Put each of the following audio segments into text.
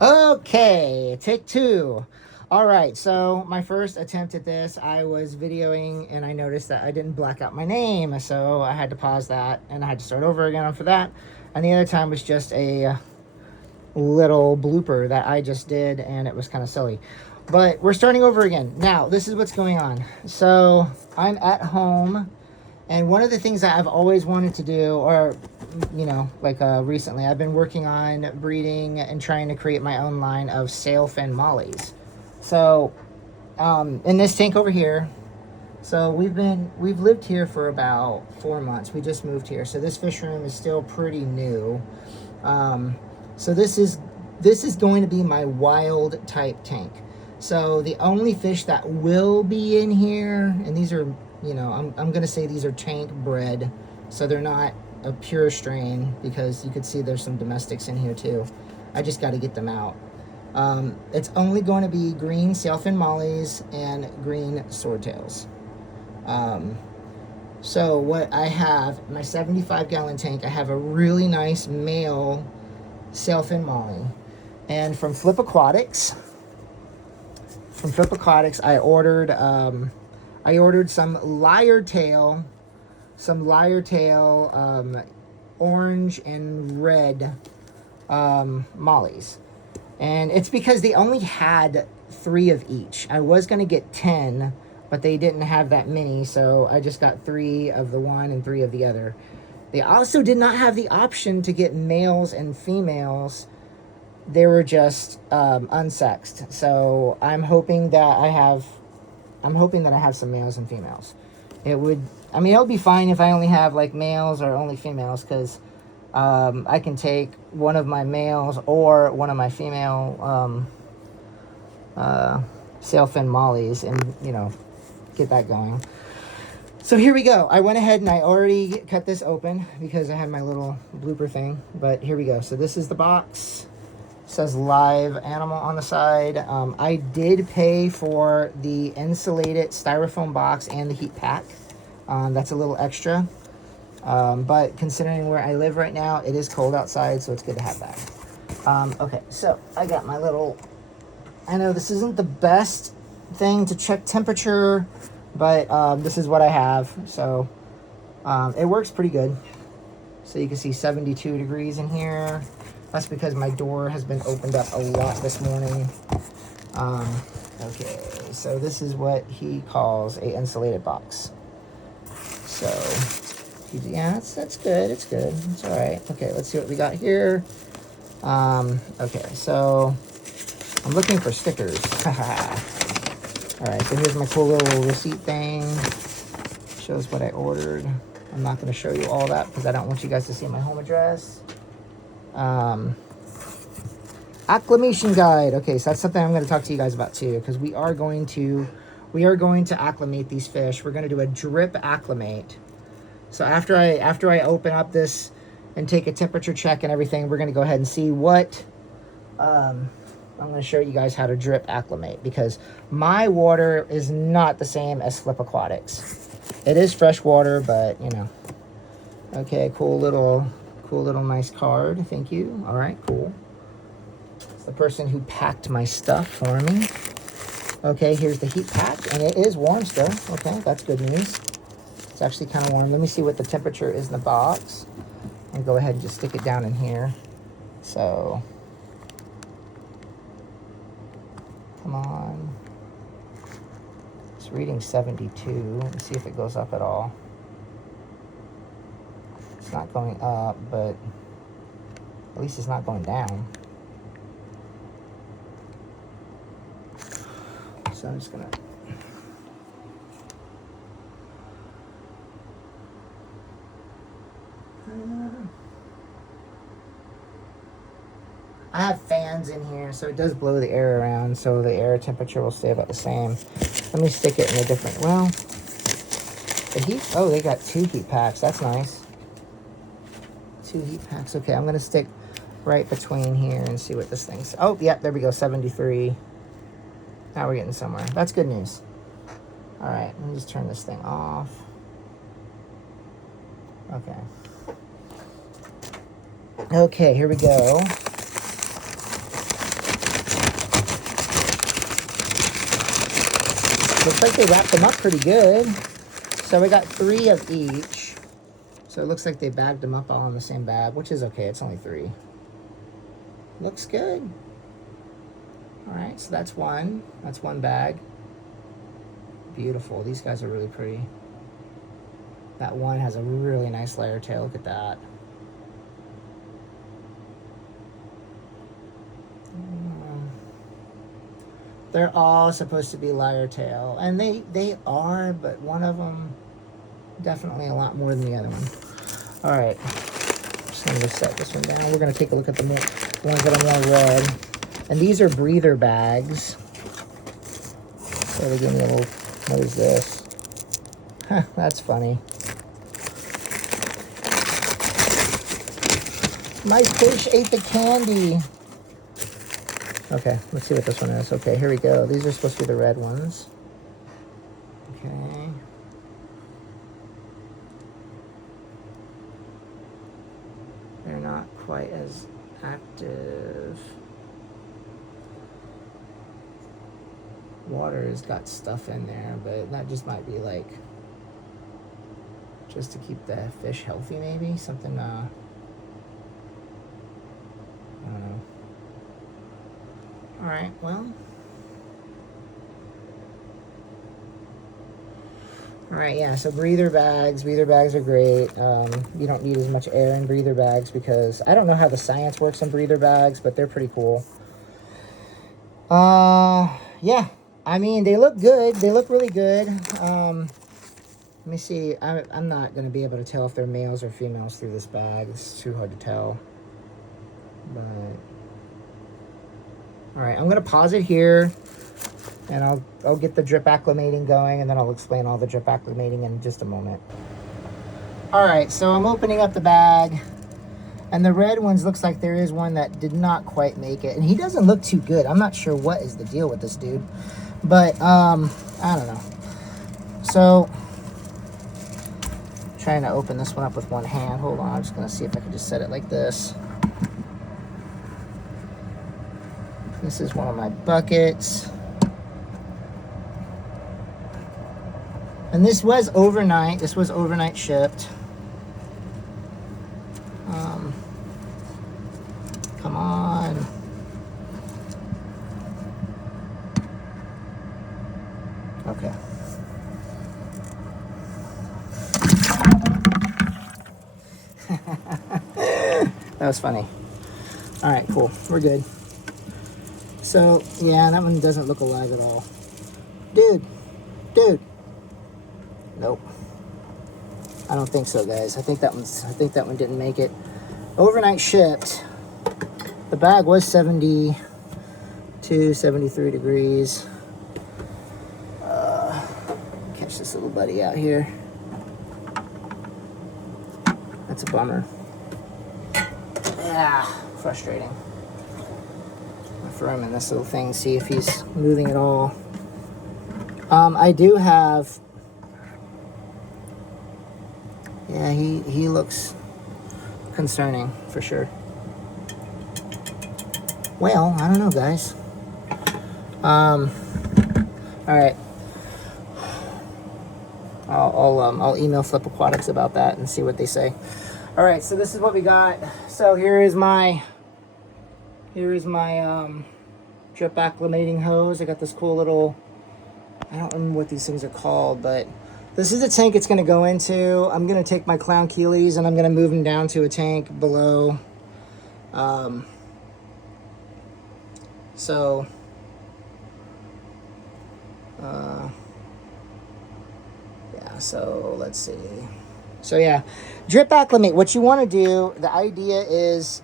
Okay, take two. All right, so my first attempt at this, I was videoing and I noticed that I didn't black out my name, so I had to pause that and I had to start over again for that. And the other time was just a little blooper that I just did, and it was kind of silly. But we're starting over again. Now, this is what's going on. So I'm at home, and one of the things that I've always wanted to do, or like recently, I've been working on breeding and trying to create my own line of sailfin mollies. So in this tank over here, so we've lived here for about 4 months. We just moved here, so this fish room is still pretty new. So this is going to be my wild type tank. So the only fish that will be in here, and these are, I'm going to say these are tank bred, so they're not a pure strain, because you could see there's some domestics in here too. I just got to get them out. It's only going to be green sailfin mollies and green swordtails. So what I have, my 75-gallon tank, I have a really nice male sailfin molly. And from Flip Aquatics, I ordered some lyre tail, orange and red mollies. And it's because they only had 3 of each. I was going to get 10, but they didn't have that many, so I just got 3 of the one and 3 of the other. They also did not have the option to get males and females. They were just unsexed. So I'm hoping that I have some males and females. It'll be fine if I only have like males or only females, because I can take one of my males or one of my female sailfin mollies and get that going. So here we go. I went ahead and I already cut this open because I had my little blooper thing. But here we go. So this is the box. It says live animal on the side. I did pay for the insulated styrofoam box and the heat pack. That's a little extra. But considering where I live right now, it is cold outside, so it's good to have that. Okay, so I got my little... I know this isn't the best thing to check temperature, but this is what I have. So it works pretty good. So you can see 72 degrees in here. That's because my door has been opened up a lot this morning. Okay, so this is what he calls a insulated box. So yeah, that's good. It's good. It's all right. Okay, let's see what we got here. Okay, so I'm looking for stickers. All right, so here's my cool little receipt thing. Shows what I ordered. I'm not going to show you all that because I don't want you guys to see my home address. Acclimation guide. Okay, so that's something I'm going to talk to you guys about too, because we are going to acclimate these fish. We're going to do a drip acclimate. So after I open up this and take a temperature check and everything, we're going to go ahead and see what I'm going to show you guys how to drip acclimate, because my water is not the same as Flip Aquatics. It is fresh water, but Okay, cool little nice card. Thank you. All right, cool. It's the person who packed my stuff for me. Okay, here's the heat pack, and it is warm still. Okay, that's good news. It's actually kind of warm. Let me see what the temperature is in the box. And go ahead and just stick it down in here. So, come on. It's reading 72. Let's see if it goes up at all. It's not going up, but at least it's not going down. So I'm just gonna... I have fans in here, so it does blow the air around, so the air temperature will stay about the same. Let me stick it in a different... Well, the heat... Oh, they got 2 heat packs. That's nice. 2 heat packs. Okay, I'm going to stick right between here and see what this thing's... Oh, yeah, there we go. 73. Now we're getting somewhere. That's good news. All right, let me just turn this thing off. Okay. Okay, here we go. Looks like they wrapped them up pretty good. So we got 3 of each. So it looks like they bagged them up all in the same bag, which is okay. It's only 3. Looks good. All right, so that's one. That's one bag. Beautiful. These guys are really pretty. That one has a really nice layer tail. Look at that. They're all supposed to be lyre tail, and they are, but one of them definitely a lot more than the other one. All right, just gonna set this one down. We're gonna take a look at the ones that are more red, and these are breather bags. So they give me a little. What is this? Huh, that's funny. My fish ate the candy. Okay, let's see what this one is. Okay, here we go. These are supposed to be the red ones. Okay. They're not quite as active. Water has got stuff in there, but that just might be like, just to keep the fish healthy maybe? Something, I don't know. All right, well. All right, yeah, so breather bags are great. You don't need as much air in breather bags because I don't know how the science works in breather bags, but they're pretty cool. Yeah, I mean, they look good. They look really good. Let me see. I'm not going to be able to tell if they're males or females through this bag. It's too hard to tell. But all right, I'm going to pause it here, and I'll get the drip acclimating going, and then I'll explain all the drip acclimating in just a moment. All right, so I'm opening up the bag, and the red ones looks like there is one that did not quite make it, and he doesn't look too good. I'm not sure what is the deal with this dude, but I don't know. So trying to open this one up with one hand. Hold on, I'm just gonna see if I can just set it like this. This is one of my buckets. And this was overnight. This was overnight shipped. Come on. Okay. That was funny. All right, cool. We're good. So, yeah, that one doesn't look alive at all. Dude. Nope. I don't think so, guys. I think that one didn't make it. Overnight shipped. The bag was 72, 73 degrees. Catch this little buddy out here. That's a bummer. Yeah, frustrating. I'll throw him in this little thing, see if he's moving at all. I do have. Yeah, he looks concerning for sure. Well, I don't know, guys. All right. I'll email Flip Aquatics about that and see what they say. All right, so this is what we got. So here is my drip acclimating hose. I got this cool little, I don't remember what these things are called, but this is the tank it's going to go into. I'm going to take my clown keelies and I'm going to move them down to a tank below. Yeah, so let's see. So yeah, drip acclimate. What you want to do, the idea is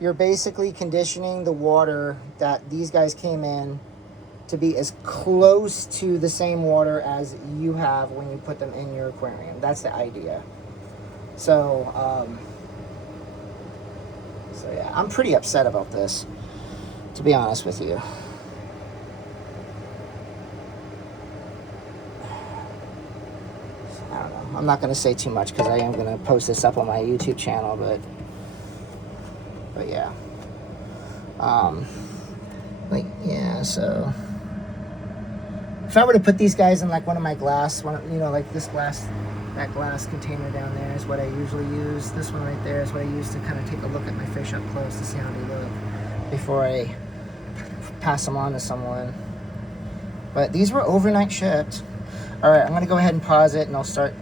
you're basically conditioning the water that these guys came in to be as close to the same water as you have when you put them in your aquarium. That's the idea. So, so yeah, I'm pretty upset about this, to be honest with you. I don't know. I'm not going to say too much because I am going to post this up on my YouTube channel, but yeah. Like, yeah, so if I were to put these guys in like one of my glass, you know, like this glass, that glass container down there is what I usually use. This one right there is what I use to kind of take a look at my fish up close to see how they look before I pass them on to someone. But these were overnight shipped. All right, I'm gonna go ahead and pause it, and I'll start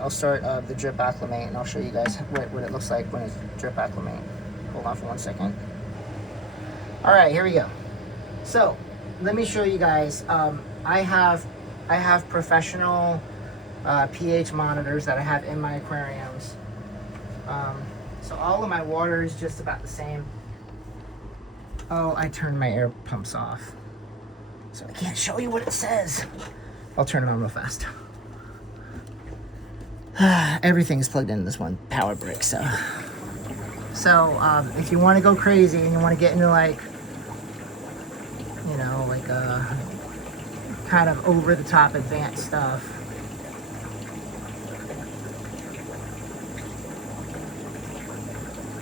the Drip Acclimate, and I'll show you guys what it looks like when it's Drip Acclimate. Hold on for 1 second. All right, here we go. So let me show you guys. I have professional pH monitors that I have in my aquariums. So all of my water is just about the same. Oh, I turned my air pumps off, so I can't show you what it says. I'll turn it on real fast. Everything is plugged into this one power brick, so if you want to go crazy and you want to get into like, you know, like kind of over the top advanced stuff,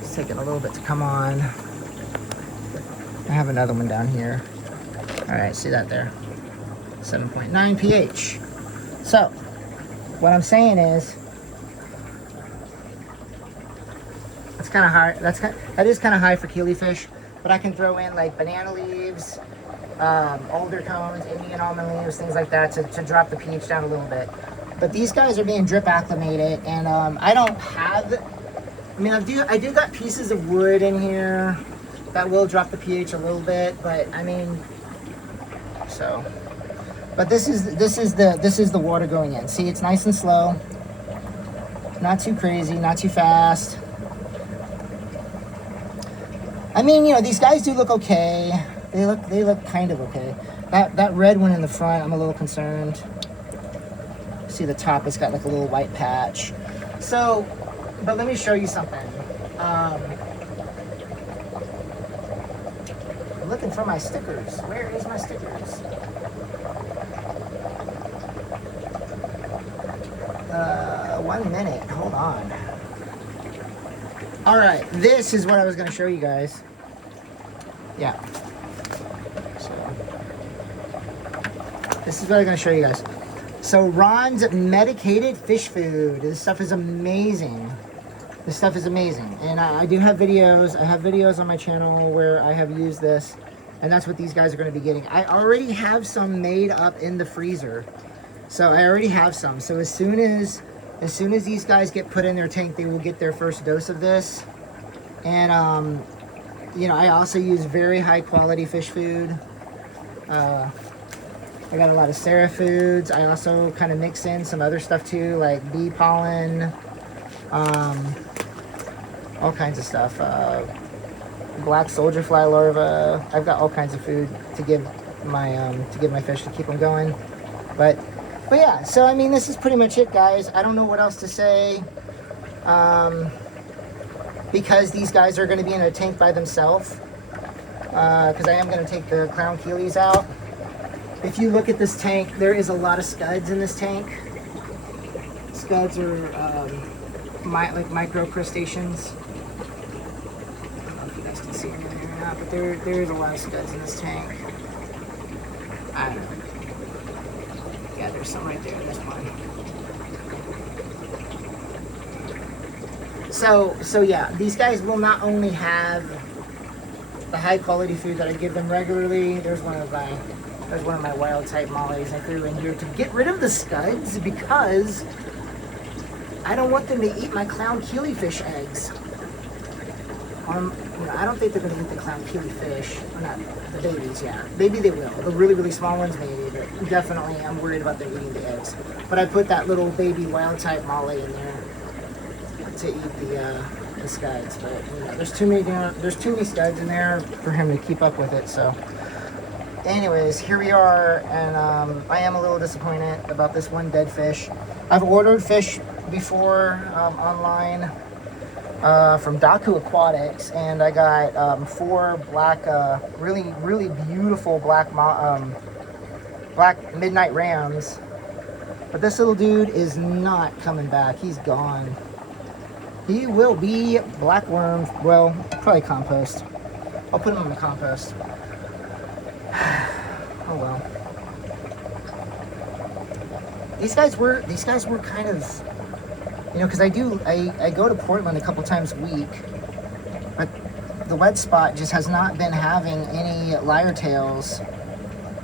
it's taking a little bit to come on. I have another one down here. All right, see that there? 7.9 pH. So what I'm saying is, that's kind of high. That is kind of high for killifish, but I can throw in like banana leaves, alder cones, Indian almond leaves, things like that to drop the pH down a little bit. But these guys are being drip acclimated, and I don't have. I mean, I do got pieces of wood in here that will drop the pH a little bit, but I mean, so. But this is the water going in. See, it's nice and slow, not too crazy, not too fast. I mean, you know, these guys do look okay. They look kind of okay. That red one in the front, I'm a little concerned. See the top, it's got like a little white patch. So, but let me show you something. I'm looking for my stickers. Where is my stickers? 1 minute, hold on. All right, this is what I was gonna show you guys. Yeah. So, this is what I'm gonna show you guys. So Ron's medicated fish food. This stuff is amazing. This stuff is amazing. And I do have videos. I have videos on my channel where I have used this, and that's what these guys are gonna be getting. I already have some made up in the freezer. So I already have some. So as soon as these guys get put in their tank, they will get their first dose of this. And you know, I also use very high quality fish food. I got a lot of Sarah foods. I also kind of mix in some other stuff too, like bee pollen, all kinds of stuff. Black soldier fly larva. I've got all kinds of food to give my fish to keep them going. But yeah, so I mean, this is pretty much it, guys. I don't know what else to say. Because these guys are going to be in a tank by themselves. Because I am going to take the clown keelies out. If you look at this tank, there is a lot of scuds in this tank. Scuds are like micro crustaceans. I don't know if you guys can see them in here or not, but there is a lot of scuds in this tank. I don't know. Yeah, there's some right there in this one. So yeah, these guys will not only have the high quality food that I give them regularly. There's one of my wild type mollies I threw in here to get rid of the scuds because I don't want them to eat my clown keelyfish eggs. You know, I don't think they're going to eat the clown keelyfish. Or not the babies, yeah. Maybe they will. The really, really small ones maybe, but definitely I'm worried about them eating the eggs. But I put that little baby wild type molly in there to eat the scuds. But you know, there's too many scuds in there for him to keep up with it. So anyways, here we are, and I am a little disappointed about this one dead fish. I've ordered fish before online from Drip Aquatics, and I got 4 black, really, really beautiful black midnight rams. But this little dude is not coming back. He's gone. He will be black worm. Well, probably compost. I'll put him in the compost. Oh well. these guys were kind of, you know, because I go to Portland a couple times a week, but the wet spot just has not been having any lyre tails.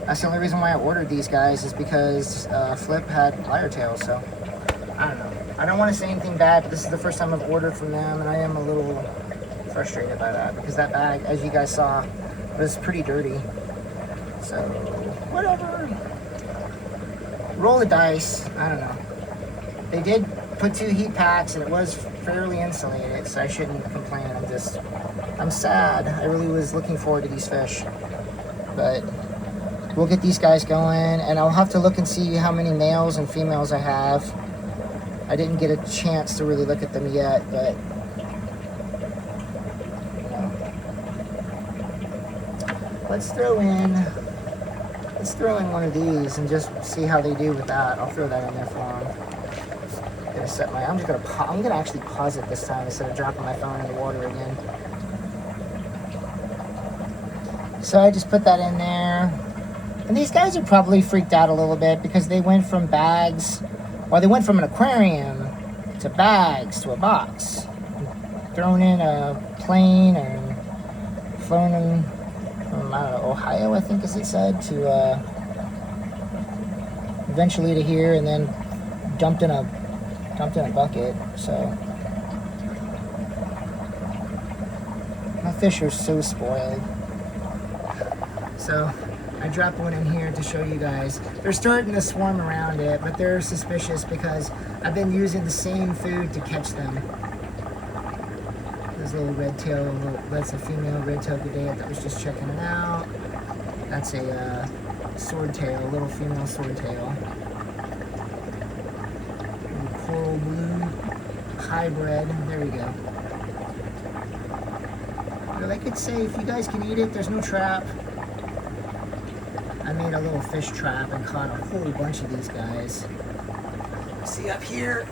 That's the only reason why I ordered these guys, is because Flip had lyre tails. So I don't know. I don't want to say anything bad, but this is the first time I've ordered from them, and I am a little frustrated by that, because that bag, as you guys saw, was pretty dirty. So whatever. Roll the dice. I don't know. They did put 2 heat packs, and it was fairly insulated, so I shouldn't complain. I'm sad. I really was looking forward to these fish, but we'll get these guys going, and I'll have to look and see how many males and females I have. I didn't get a chance to really look at them yet, but you know. Let's throw in one of these and just see how they do with that. I'll throw that in there for them. I'm gonna actually pause it this time instead of dropping my phone in the water again. So I just put that in there. And these guys are probably freaked out a little bit, because they went from bags, well, they went from an aquarium to bags to a box. Thrown in a plane and flown in from, I don't know, Ohio, I think, as it said, to eventually to here, and then dumped in a bucket. So my fish are so spoiled. So I dropped one in here to show you guys. They're starting to swarm around it, but they're suspicious because I've been using the same food to catch them. This little red tail, that's a female red tail gadea that was just checking it out. That's a swordtail, a little female swordtail. Coral blue hybrid. There we go. But like I'd say, if you guys can eat it, there's no trap. I made a little fish trap and caught a whole bunch of these guys. See up here?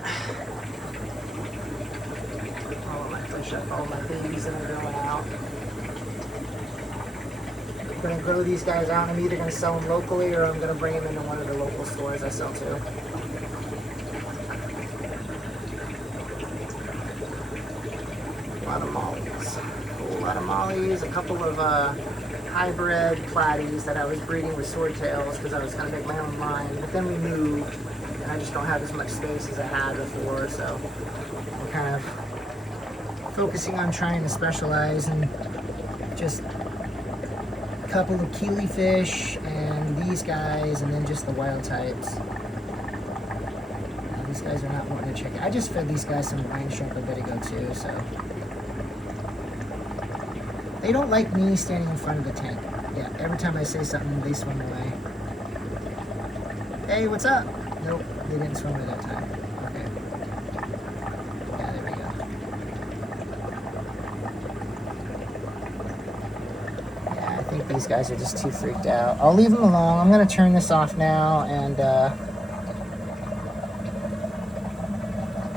All my fish up, all my babies that are going out. I'm gonna grow these guys out, and I'm either gonna sell them locally, or I'm gonna bring them into one of the local stores I sell to. A lot of mollies. A whole lot of mollies, a couple of hybrid platies that I was breeding with swordtails because I was going to make my own line, but then we moved and I just don't have as much space as I had before, so we're kind of focusing on trying to specialize in just a couple of keely fish and these guys, and then just the wild types. These guys are not wanting to check it. I just fed these guys some brine shrimp a bit ago too, so they don't like me standing in front of the tank. Yeah, every time I say something, they swim away. Hey, what's up? Nope, they didn't swim away that time. Okay. Yeah, there we go. Yeah, I think these guys are just too freaked out. I'll leave them alone. I'm going to turn this off now, and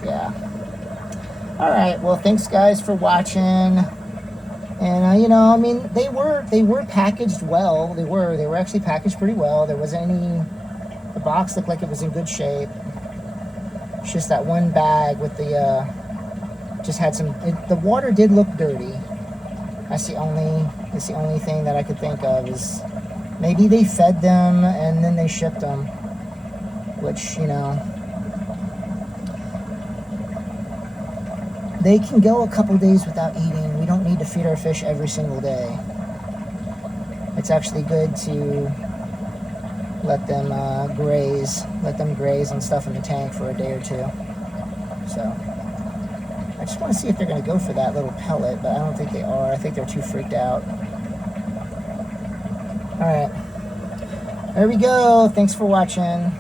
yeah. All right, well, thanks guys for watching. And you know, I mean, they were packaged well. They were actually packaged pretty well. There wasn't any. The box looked like it was in good shape. It's just that one bag with the just had some. The water did look dirty. That's the only thing that I could think of, is maybe they fed them and then they shipped them, which, you know, they can go a couple days without eating. We don't need to feed our fish every single day. It's actually good to let them graze and stuff in the tank for a day or two. So I just want to see if they're going to go for that little pellet, but I don't think they are. I think they're too freaked out. All right, there we go. Thanks for watching.